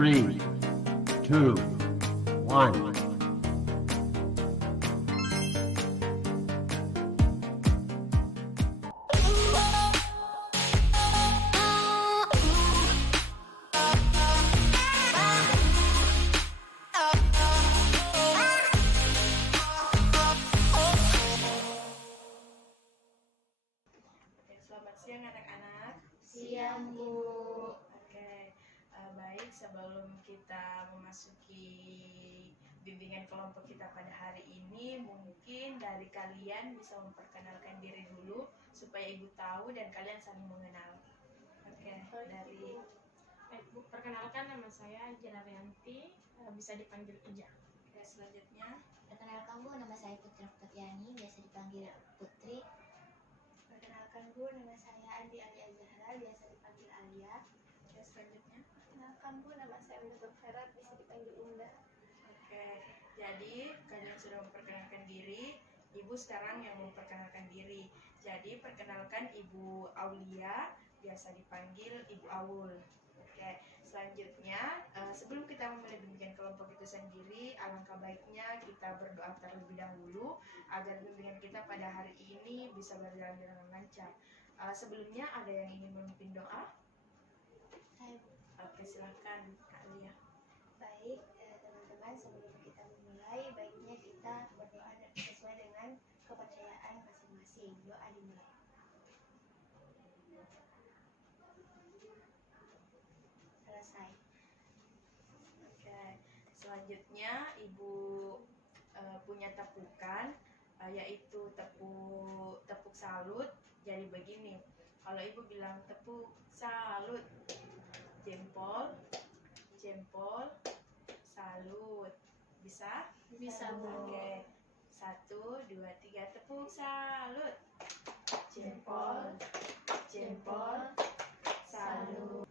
3, 2, 1. Selamat siang anak-anak. Siang, Bu. Oke, baik, sebelum kita memasuki bimbingan kelompok kita pada hari ini, mungkin dari kalian bisa memperkenalkan diri dulu supaya Ibu tahu dan kalian saling mengenal. Oke, dari Bu, perkenalkan, nama saya Jana Rianti, bisa dipanggil Ija. Oke, selanjutnya. Perkenalkan Bu, nama saya Putri Oktaviani, biasa dipanggil Putri. Perkenalkan Bu, nama saya Andi Alia Zahra, biasa dipanggil Alia. Oke, selanjutnya. Perkenalkan Bu, nama saya Unda Ferat, bisa dipanggil Unda. Oke, jadi kalian sudah memperkenalkan diri, Ibu sekarang yang memperkenalkan diri. Jadi perkenalkan Ibu Aulia, biasa dipanggil Ibu Aul. Oke, selanjutnya sebelum kita memulai bimbingan kelompok itu sendiri, alangkah baiknya kita berdoa terlebih dahulu agar bimbingan kita pada hari ini bisa berjalan dengan lancar. Sebelumnya ada yang ingin memimpin doa? Hai Bu. Oke, silahkan Kak Alia. Baik, teman-teman, sebelum kita memulai, baiknya kita berdoa sesuai dengan kepercayaan masing-masing. Doa dimulai. Selesai. Oke, selanjutnya Ibu punya tepukan, yaitu tepuk salut. Jadi begini, kalau Ibu bilang tepuk salut, jempol, jempol, salut. Bisa? Bisa, Bu. Oke, 1, 2, 3, tepuk salut, jempol, jempol, salut.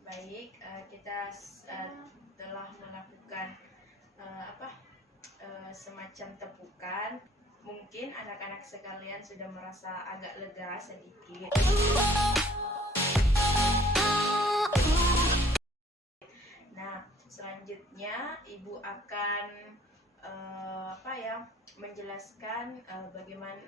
Baik, kita telah melakukan semacam tepukan. Mungkin anak-anak sekalian sudah merasa agak lega sedikit. Nah, selanjutnya Ibu akan menjelaskan bagaimana.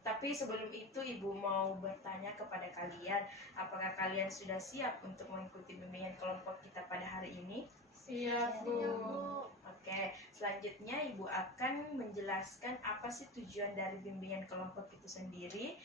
Tapi sebelum itu Ibu mau bertanya kepada kalian, apakah kalian sudah siap untuk mengikuti bimbingan kelompok kita pada hari ini? Siap, Bu. Oke, selanjutnya Ibu akan menjelaskan apa sih tujuan dari bimbingan kelompok itu sendiri.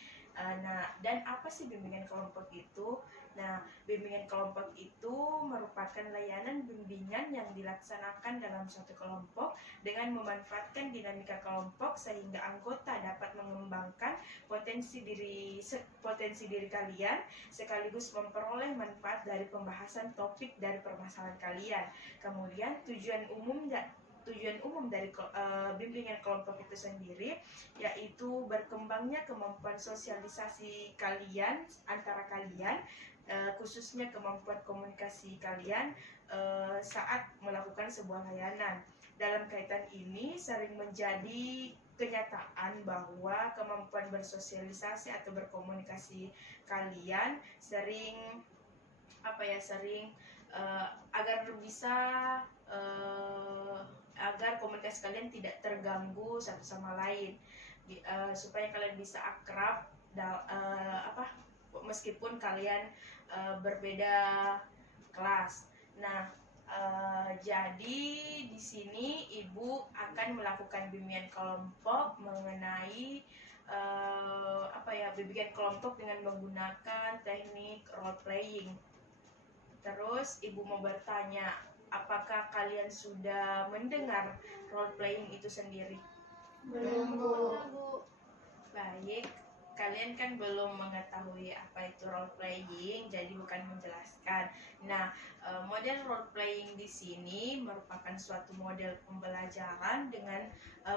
Dan apa sih bimbingan kelompok itu? Nah, bimbingan kelompok itu merupakan layanan bimbingan yang dilaksanakan dalam suatu kelompok dengan memanfaatkan dinamika kelompok sehingga anggota dapat mengembangkan potensi diri kalian sekaligus memperoleh manfaat dari pembahasan topik dari permasalahan kalian. Kemudian tujuan umum dari bimbingan kelompok itu sendiri yaitu berkembangnya kemampuan sosialisasi kalian antara kalian, khususnya kemampuan komunikasi kalian saat melakukan sebuah layanan. Dalam kaitan ini sering menjadi kenyataan bahwa kemampuan bersosialisasi atau berkomunikasi kalian sering agar komunikasi kalian tidak terganggu satu sama lain, supaya kalian bisa akrab meskipun kalian berbeda kelas. Nah, jadi di sini Ibu akan melakukan bimbingan kelompok mengenai bimbingan kelompok dengan menggunakan teknik role playing. Terus Ibu mau bertanya, apakah kalian sudah mendengar role playing itu sendiri? Belum, Bu. Baik, kalian kan belum mengetahui apa itu role playing, jadi bukan menjelaskan. Nah, model role playing di sini merupakan suatu model pembelajaran dengan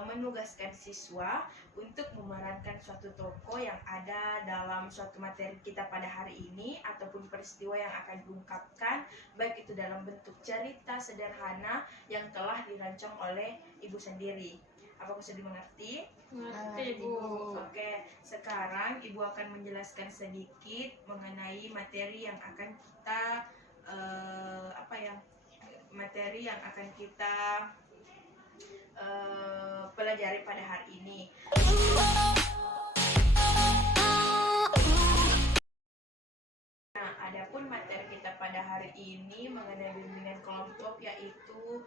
menugaskan siswa untuk memerankan suatu tokoh yang ada dalam suatu materi kita pada hari ini ataupun peristiwa yang akan diungkapkan, baik itu dalam bentuk cerita sederhana yang telah dirancang oleh Ibu sendiri. Apakah sudah dimengerti? Mengerti, Bu. Oke, sekarang Ibu akan menjelaskan sedikit mengenai materi yang akan kita materi yang akan kita pelajari pada hari ini. Nah, adapun materi kita pada hari ini mengenai bimbingan kelompok, yaitu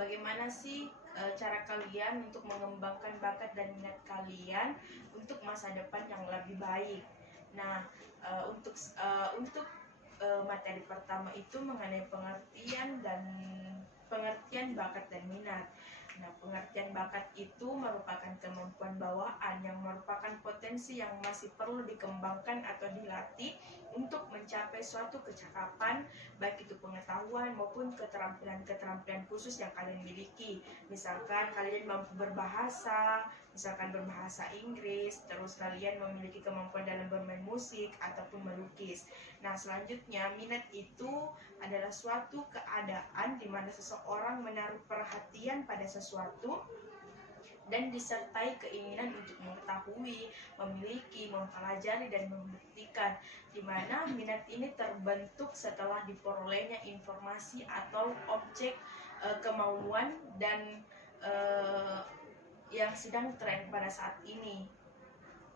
bagaimana sih cara kalian untuk mengembangkan bakat dan minat kalian untuk masa depan yang lebih baik. Nah, untuk materi pertama itu mengenai pengertian bakat dan minat. Nah, pengertian bakat itu merupakan kemampuan bawaan yang merupakan potensi yang masih perlu dikembangkan atau dilatih untuk mencapai suatu kecakapan, baik itu pengetahuan maupun keterampilan khusus yang kalian miliki. Misalkan kalian mampu berbahasa, misalkan berbahasa Inggris, terus kalian memiliki kemampuan dalam bermain musik ataupun melukis. Nah, selanjutnya minat itu adalah suatu keadaan di mana seseorang menaruh perhatian pada sesuatu dan disertai keinginan untuk mengetahui, memiliki, mempelajari, dan membuktikan, di mana minat ini terbentuk setelah diperolehnya informasi atau objek kemauan dan yang sedang tren pada saat ini.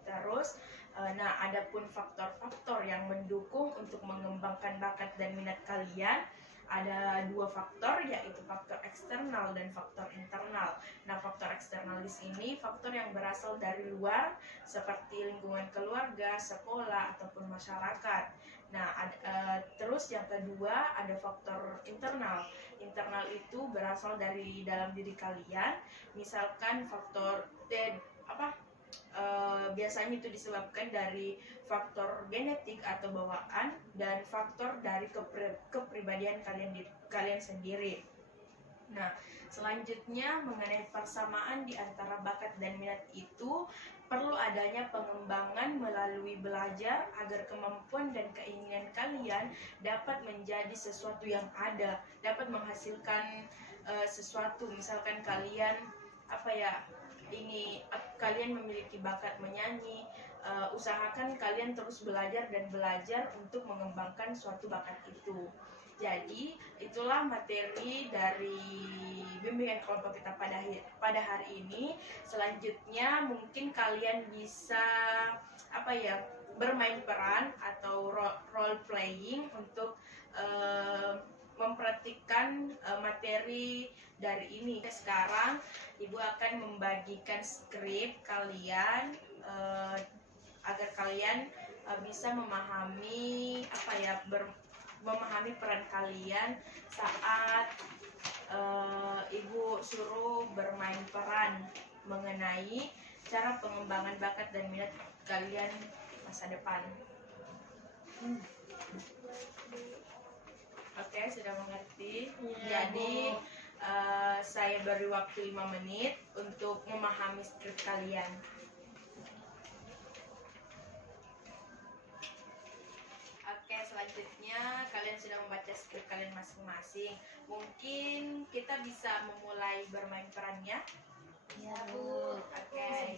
Terus, nah, adapun faktor-faktor yang mendukung untuk mengembangkan bakat dan minat kalian, ada dua faktor, yaitu faktor eksternal dan faktor internal. Nah, faktor eksternal di sini faktor yang berasal dari luar seperti lingkungan keluarga, sekolah, ataupun masyarakat. Nah, terus yang kedua ada faktor internal. Internal itu berasal dari dalam diri kalian. Misalkan faktor biasanya itu disebabkan dari faktor genetik atau bawaan dan faktor dari kepribadian kalian sendiri. Nah, selanjutnya mengenai persamaan di antara bakat dan minat itu perlu adanya pengembangan melalui belajar agar kemampuan dan keinginan kalian dapat menjadi sesuatu yang ada, dapat menghasilkan sesuatu. Misalkan kalian kalian memiliki bakat menyanyi, usahakan kalian terus belajar untuk mengembangkan suatu bakat itu. Jadi itulah materi dari bimbingan kelompok kita pada hari ini. Selanjutnya mungkin kalian bisa bermain peran atau role playing untuk mempraktikkan materi dari ini. Sekarang Ibu akan membagikan skrip kalian agar kalian bisa memahami memahami peran kalian saat Ibu suruh bermain peran mengenai cara pengembangan bakat dan minat kalian masa depan. Oke, sudah mengerti? Jadi saya beri waktu 5 menit untuk memahami skrip kalian. Oke, selanjutnya kalian sudah membaca skrip kalian masing-masing. Mungkin kita bisa memulai bermain perannya. Ya, Bu. Oke.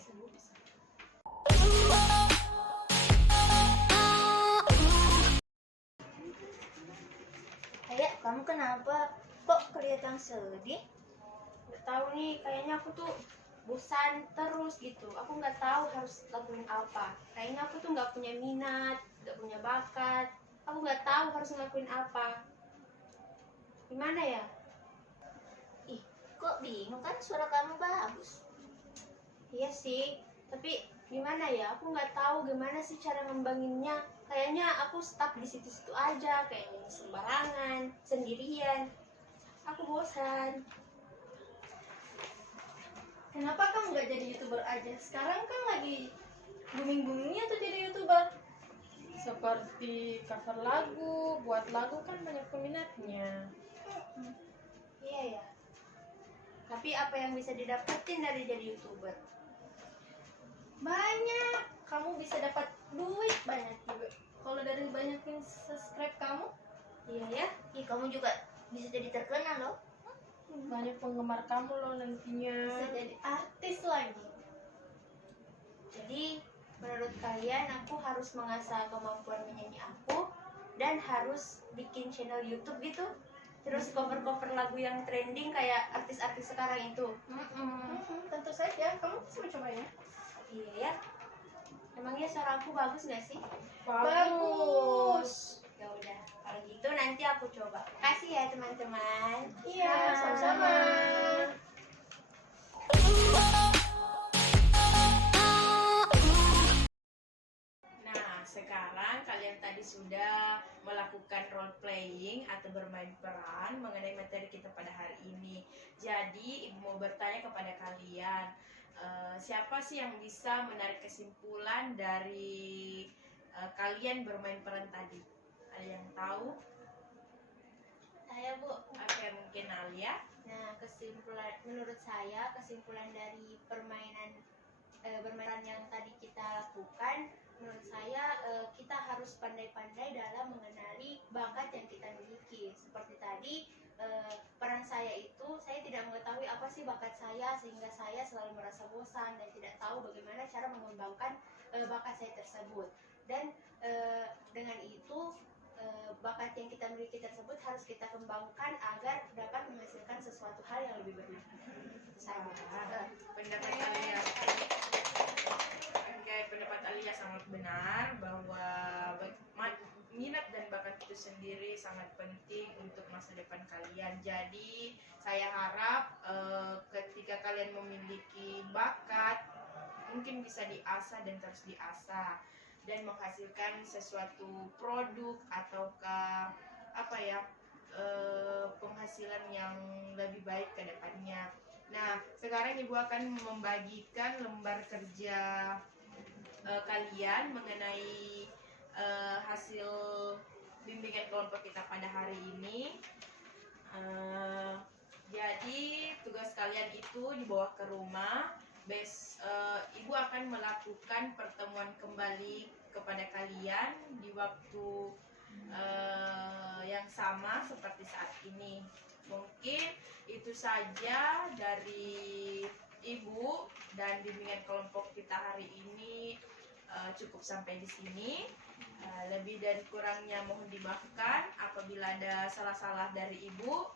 Ayah, kamu kenapa? Kok kelihatan sedih? Gak tahu nih, kayaknya aku tuh bosan terus gitu. Aku nggak tahu harus lakuin apa. Kayaknya aku tuh nggak punya minat, nggak punya bakat. Aku nggak tahu harus ngelakuin apa. Gimana ya? Ih, kok bingung, kan suara kamu bagus. Iya sih, tapi gimana ya? Aku nggak tahu gimana sih cara ngembanginnya. Kayaknya aku stuck di situ-situ aja, kayaknya sembarangan, sendirian. Aku bosan. Kenapa kamu nggak jadi YouTuber aja? Sekarang kan lagi booming-boomingnya tuh jadi YouTuber. Seperti cover lagu, buat lagu kan banyak peminatnya. Iya ya. Tapi apa yang bisa didapetin dari jadi YouTuber? Banyak. Kamu bisa dapat duit banyak juga. Kalau dari banyakin subscribe kamu, Iya ya. Ih, kamu juga bisa jadi terkenal loh. Banyak penggemar kamu loh nantinya. bisa jadi artis lagi. Jadi menurut kalian aku harus mengasah kemampuan menyanyi aku dan harus bikin channel YouTube gitu? terus cover-cover lagu yang trending kayak artis-artis sekarang itu. Tentu saja, kamu bisa mencobanya. Iya ya. Emangnya suara aku bagus nggak sih? Bagus. Ya udah, kalau gitu nanti aku coba. Kasih ya teman-teman. Iya, sama-sama. Nah, sekarang kalian tadi sudah melakukan role playing atau bermain peran mengenai materi kita pada hari ini. Jadi, Ibu mau bertanya kepada kalian, siapa sih yang bisa menarik kesimpulan dari kalian bermain peran tadi? Ada yang tahu? Saya Bu. Oke, mungkin Alia. Nah, menurut saya kesimpulan dari bermain yang tadi kita lakukan, menurut saya kita harus pandai-pandai dalam mengenali bakat yang kita miliki. Seperti tadi, peran saya itu, saya tidak mengetahui apa sih bakat saya, sehingga saya selalu merasa bosan dan tidak tahu bagaimana cara mengembangkan bakat saya tersebut. Dan dengan itu, bakat yang kita miliki tersebut harus kita kembangkan agar dapat menghasilkan sesuatu hal yang lebih bermanfaat. Pendapat Alia. Oke, pendapat Alia sangat benar bahwa minat dan bakat itu sendiri sangat penting untuk masa depan kalian. Jadi saya harap ketika kalian memiliki bakat, mungkin bisa diasah dan terus diasah dan menghasilkan sesuatu produk ataukah penghasilan yang lebih baik ke depannya. Nah, sekarang Ibu akan membagikan lembar kerja kalian mengenai hasil bimbingan kelompok kita pada hari ini. Jadi tugas kalian itu dibawa ke rumah. Ibu akan melakukan pertemuan kembali kepada kalian di waktu yang sama seperti saat ini. Mungkin itu saja dari Ibu dan bimbingan kelompok kita hari ini cukup sampai di sini. Lebih dan kurangnya mohon dimaafkan apabila ada salah-salah dari Ibu.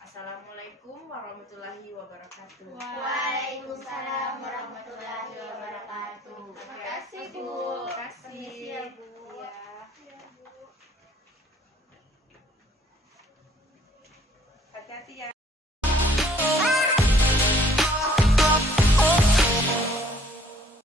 Assalamualaikum warahmatullahi wabarakatuh. Waalaikumsalam warahmatullahi wabarakatuh. Terima kasih, Bu.